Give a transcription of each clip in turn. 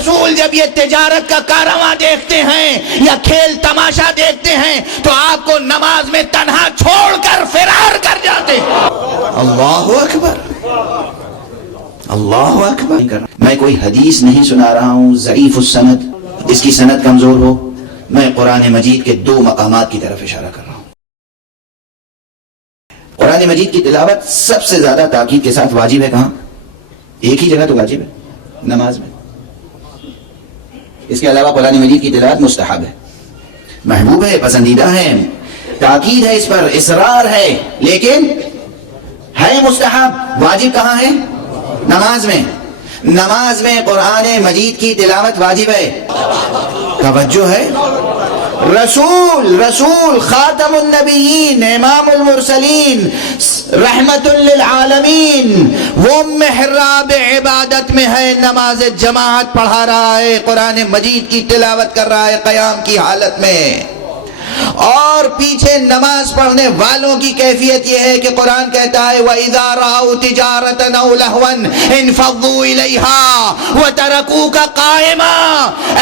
رسول جب یہ تجارت کا کارواں دیکھتے ہیں یا کھیل تماشا دیکھتے ہیں تو آپ کو نماز میں تنہا چھوڑ کر فرار کر جاتے ہیں۔ اللہ اکبر، اللہ اکبر۔ میں کوئی حدیث نہیں سنا رہا ہوں ضعیف السند، اس کی سند کمزور ہو، میں قرآن مجید کے 2 مقامات کی طرف اشارہ کر رہا ہوں۔ قرآن مجید کی تلاوت سب سے زیادہ تاکید کے ساتھ واجب ہے کہاں؟ ایک ہی جگہ تو واجب ہے، نماز میں۔ اس کے علاوہ قرآن مجید کی تلاوت مستحب ہے، محبوب ہے، پسندیدہ ہے، تاکید ہے اس پر، اصرار ہے، لیکن ہے مستحب۔ واجب کہاں ہے؟ نماز میں۔ نماز میں قرآن مجید کی تلاوت واجب ہے۔ توجہ ہے، رسول خاتم النبیین، امام المرسلین، رحمت للعالمین، وہ محراب عبادت میں ہے، نماز جماعت پڑھا رہا ہے، قرآن مجید کی تلاوت کر رہا ہے قیام کی حالت میں، اور پیچھے نماز پڑھنے والوں کی کیفیت یہ ہے کہ قرآن کہتا ہے وَإِذَا رَأَوْا تِجَارَةً أَوْ لَهْوًا انفضوا إِلَيْهَا وَتَرَكُوكَ قَائِمًا۔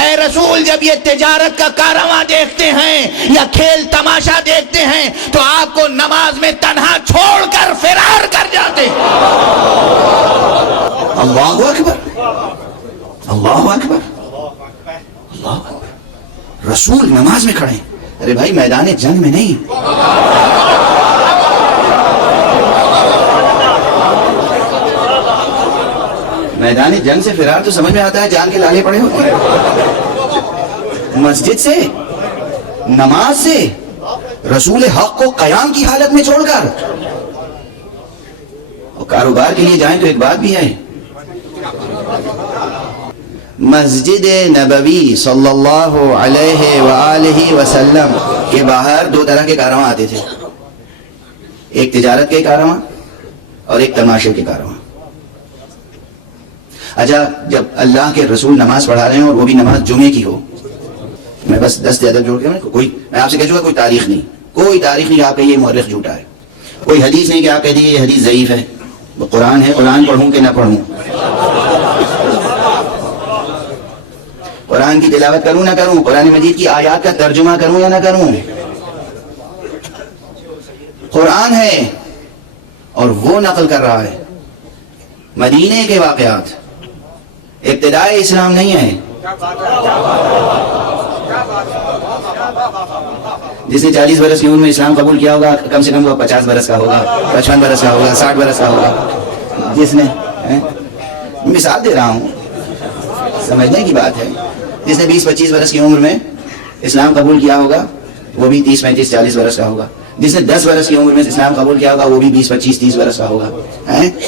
اے رسول جب یہ تجارت کا کارواں دیکھتے ہیں یا کھیل تماشا دیکھتے ہیں تو آپ کو نماز میں تنہا چھوڑ کر فرار کر جاتے ہیں۔ اللہ اکبر، اللہ اکبر، اللہ اکبر۔ رسول نماز میں کھڑے ہیں، ارے بھائی میدان جنگ میں نہیں، میدان جنگ سے فرار تو سمجھ میں آتا ہے، جان کے لالے پڑے ہوتے ہیں۔ مسجد سے، نماز سے، رسول حق کو قیام کی حالت میں چھوڑ کر، اور کاروبار کے لیے جائیں تو ایک بات بھی ہے، مسجد نبوی صلی اللہ علیہ وآلہ وسلم کے باہر 2 طرح کے کارواں آتے تھے، ایک تجارت کے کارواں اور ایک تماشے کے کارواں۔ اچھا، جب اللہ کے رسول نماز پڑھا رہے ہیں اور وہ بھی نماز جمعے کی ہو، میں بس 10 ادب جوڑ کے میں آپ سے کہہ چکا کوئی تاریخ نہیں، کوئی تاریخ نہیں آپ کہیے مورخ جھوٹا ہے، کوئی حدیث نہیں کہ آپ کہہ دیجیے یہ حدیث ضعیف ہے، وہ قرآن ہے، قرآن پڑھوں کہ نہ پڑھوں، قرآن کی تلاوت کروں نہ کروں، قرآن مجید کی آیات کا ترجمہ کروں یا نہ کروں، قرآن ہے اور وہ نقل کر رہا ہے مدینے کے واقعات، ابتدائے اسلام نہیں ہے۔ جس نے 40 برس کی عمر میں اسلام قبول کیا ہوگا کم سے کم وہ 50 برس کا ہوگا، 55 برس کا ہوگا، 60 برس کا ہوگا۔ جس نے، مثال دے رہا ہوں، سمجھنے کی بات ہے، جس نے 20-25 برس کی عمر میں اسلام قبول کیا ہوگا وہ بھی 30-35 40 برس کا ہوگا، جس نے 10 برس کی عمر میں اسلام قبول کیا ہوگا وہ بھی 20-25-30 برس کا ہوگا۔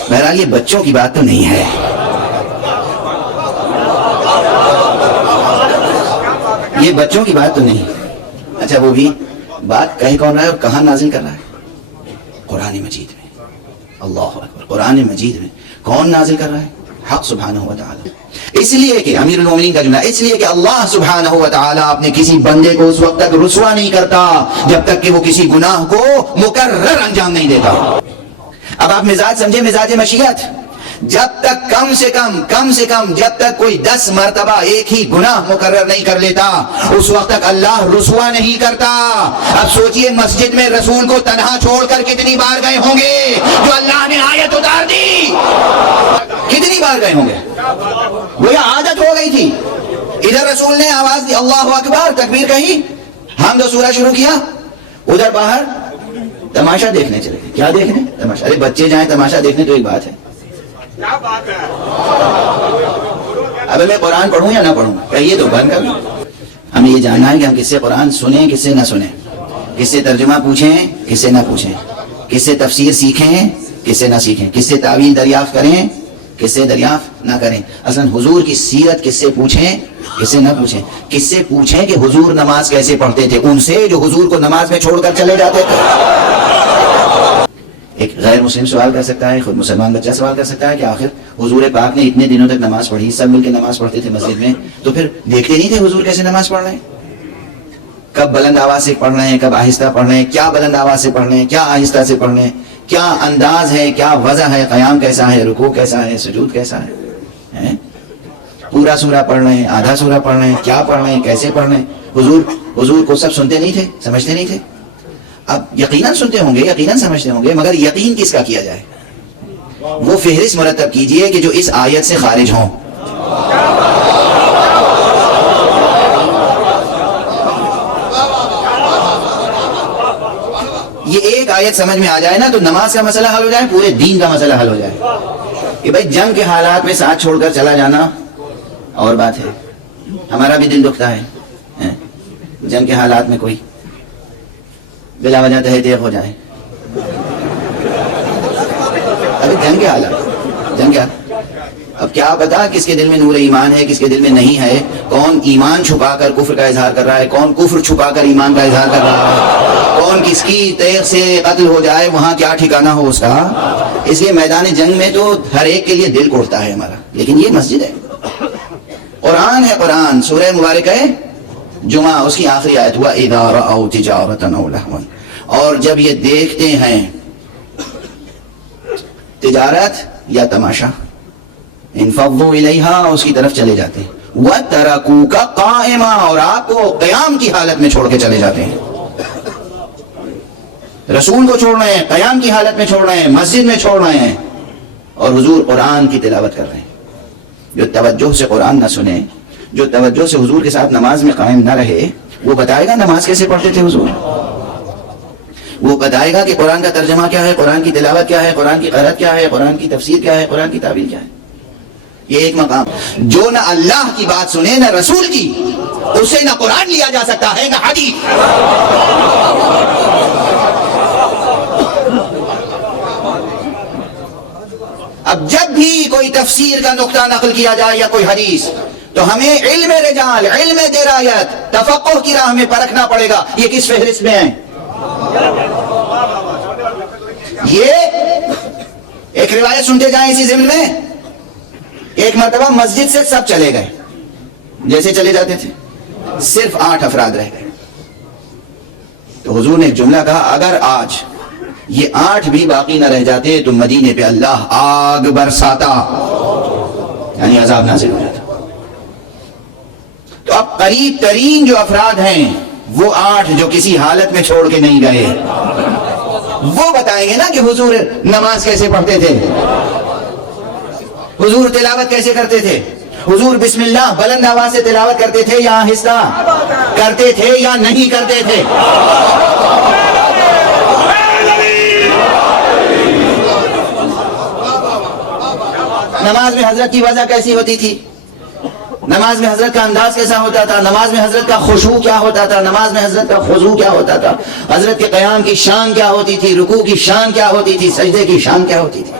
بہرحال یہ بچوں کی بات تو نہیں ہے، یہ بچوں کی بات تو نہیں۔ اچھا، وہ بھی بات کہہ کون رہا ہے اور کہاں نازل کر رہا ہے؟ قرآن مجید میں۔ اللہ اکبر، قرآن مجید میں کون نازل کر رہا ہے؟ حق سبحانہ و تعالی۔ اس لیے کہ امیر المومنین کا جملہ، اس لیے کہ اللہ سبحانہ و تعالی اپنے کسی بندے کو اس وقت تک رسوا نہیں کرتا جب تک کہ وہ کسی گناہ کو مکرر انجام نہیں دیتا۔ اب آپ مزاج سمجھے، مزاج مشیت، جب تک کم سے کم جب تک کوئی 10 مرتبہ ایک ہی گناہ مکرر نہیں کر لیتا اس وقت تک اللہ رسوا نہیں کرتا۔ اب سوچئے مسجد میں رسول کو تنہا چھوڑ کر کتنی بار گئے ہوں گے جو اللہ نے آیت اتار دی، کتنی بار گئے ہوں گے، وہ یہ عادت ہو گئی تھی۔ ادھر رسول نے آواز دی اللہ اکبر، تکبیر کہی، حمد و سورہ شروع کیا، ادھر باہر تماشا دیکھنے چلے گئے۔ کیا دیکھنے؟ تماشا۔ ارے بچے جائیں تماشا دیکھنے تو ایک بات ہے، اب میں قرآن پڑھوں یا نہ پڑھوں، کہیے تو بند کر۔ ہمیں یہ جاننا ہے کہ ہم کس سے قرآن سنیں، کس سے نہ سنیں، کس سے ترجمہ پوچھیں، کس سے نہ پوچھیں، کس سے تفسیر سیکھیں، کس سے نہ سیکھیں، کس سے تعویل دریافت کریں، کس سے دریافت نہ کریں۔ اصلا حضور کی سیرت کس سے پوچھیں، کس سے نہ پوچھیں۔ کس سے پوچھیں کہ حضور نماز کیسے پڑھتے تھے؟ ان سے جو حضور کو نماز میں چھوڑ کر چلے جاتے تھے۔ ایک غیر مسلم سوال کر سکتا ہے، خود مسلمان بچہ سوال کر سکتا ہے کہ آخر حضور پاک نے اتنے دنوں تک نماز پڑھی، سب مل کے نماز پڑھتے تھے مسجد میں، تو پھر دیکھتے نہیں تھے حضور کیسے نماز پڑھ رہے ہیں؟ کب بلند آواز سے پڑھ رہے ہیں، کب آہستہ پڑھ رہے ہیں، کیا بلند آواز سے پڑھ رہے ہیں، کیا آہستہ سے پڑھ رہے ہیں، کیا انداز ہے، کیا وضع ہے، قیام کیسا ہے، رکوع کیسا ہے، سجود کیسا ہے۔ پورا سورہ پڑھ رہے ہیں, آدھا سورہ پڑھ رہے ہیں, کیا پڑھ رہے ہیں, کیسے پڑھ رہے ہیں. حضور کو سب سنتے نہیں تھے, سمجھتے نہیں تھے. اب یقیناً سنتے ہوں گے, یقیناً سمجھتے ہوں گے, مگر یقین کس کا کیا جائے؟ وہ فہرست مرتب کیجئے کہ جو اس آیت سے خارج ہوں. یہ ایک آیت سمجھ میں آ جائے نا تو نماز کا مسئلہ حل ہو جائے, پورے دین کا مسئلہ حل ہو جائے. کہ بھائی جنگ کے حالات میں ساتھ چھوڑ کر چلا جانا اور بات ہے, ہمارا بھی دل دکھتا ہے جنگ کے حالات میں کوئی بلا وجہ تہ تیغ ہو جائے. ابھی جنگ کے حالات اب کیا پتا کس کے دل میں نور ایمان ہے, کس کے دل میں نہیں ہے, کون ایمان چھپا کر کفر کا اظہار کر رہا ہے, کون کفر چھپا کر ایمان کا اظہار کر رہا ہے, کون کس کی تیغ سے قتل ہو جائے, وہاں کیا ٹھکانہ ہو اس کا. اس لیے میدان جنگ میں تو ہر ایک کے لیے دل کوڑتا ہے ہمارا, لیکن یہ مسجد ہے, قرآن ہے, قرآن سورہ مبارک ہے جمعہ, اس کی آخری آیت ہوا اذا رأوا تجارۃ او لہوا, اور جب یہ دیکھتے ہیں تجارت یا تماشا, انفضوا الیہا, اس کی طرف چلے جاتے ہیں, وترکوک قائما, اور آپ کو قیام کی حالت میں چھوڑ کے چلے جاتے ہیں. رسول کو چھوڑ رہے ہیں, قیام کی حالت میں چھوڑ رہے ہیں, مسجد میں چھوڑ رہے ہیں, اور حضور قرآن کی تلاوت کر رہے ہیں. جو توجہ سے قرآن نہ سنے, جو توجہ سے حضور کے ساتھ نماز میں قائم نہ رہے, وہ بتائے گا نماز کیسے پڑھتے تھے حضور, وہ بتائے گا کہ قرآن کا ترجمہ کیا ہے, قرآن کی تلاوت کیا ہے, قرآن کی قرأت کیا ہے, قرآن کی تفسیر کیا ہے, قرآن کی تعبیر کیا ہے. یہ ایک مقام, جو نہ اللہ کی بات سنے نہ رسول کی, اسے نہ قرآن لیا جا سکتا ہے نہ حدیث. اب جب بھی کوئی تفسیر کا نقطہ نقل کیا جائے یا کوئی حدیث, تو ہمیں علم رجال, علم درایت, تفقہ کی راہ میں پرکھنا پڑے گا یہ کس فہرست میں ہے. یہ ایک روایت سنتے جائیں اسی ضمن میں, ایک مرتبہ مسجد سے سب چلے گئے, جیسے چلے جاتے تھے, صرف 8 افراد رہ گئے. تو حضور نے ایک جملہ کہا, اگر آج یہ 8 بھی باقی نہ رہ جاتے تو مدینے پہ اللہ آگ برساتا, یعنی عذاب نازل ہو جاتا. تو اب قریب ترین جو افراد ہیں وہ 8 جو کسی حالت میں چھوڑ کے نہیں گئے, وہ بتائیں گے نا کہ حضور نماز کیسے پڑھتے تھے, حضور تلاوت کیسے کرتے تھے, حضور بسم اللہ بلند آواز سے تلاوت کرتے تھے یا آہستہ کرتے تھے یا نہیں کرتے تھے. نماز میں حضرت کی وضع کیسی ہوتی تھی, نماز میں حضرت کا انداز کیسا ہوتا تھا, نماز میں حضرت کا خشوع کیا ہوتا تھا, نماز میں حضرت کا خضوع کیا ہوتا تھا, حضرت کے قیام کی شان کیا ہوتی تھی, رکوع کی شان کیا ہوتی تھی, سجدے کی شان کیا ہوتی تھی.